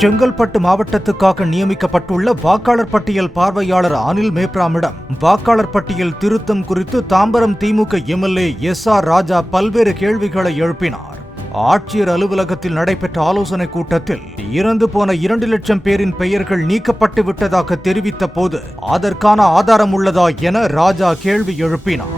செங்கல்பட்டு மாவட்டத்துக்காக நியமிக்கப்பட்டுள்ள வாக்காளர் பட்டியல் பார்வையாளர் அனில் மேப்ராமிடம் வாக்காளர் பட்டியல் திருத்தம் குறித்து தாம்பரம் திமுக எம்எல்ஏ எஸ்.ஆர். ராஜா பல்வேறு கேள்விகளை எழுப்பினார். ஆட்சியர் அலுவலகத்தில் நடைபெற்ற ஆலோசனை கூட்டத்தில் இறந்து போன 2 லட்சம் பேரின் பெயர்கள் நீக்கப்பட்டு விட்டதாக தெரிவித்த போது அதற்கான ஆதாரம் உள்ளதா என ராஜா கேள்வி எழுப்பினார்.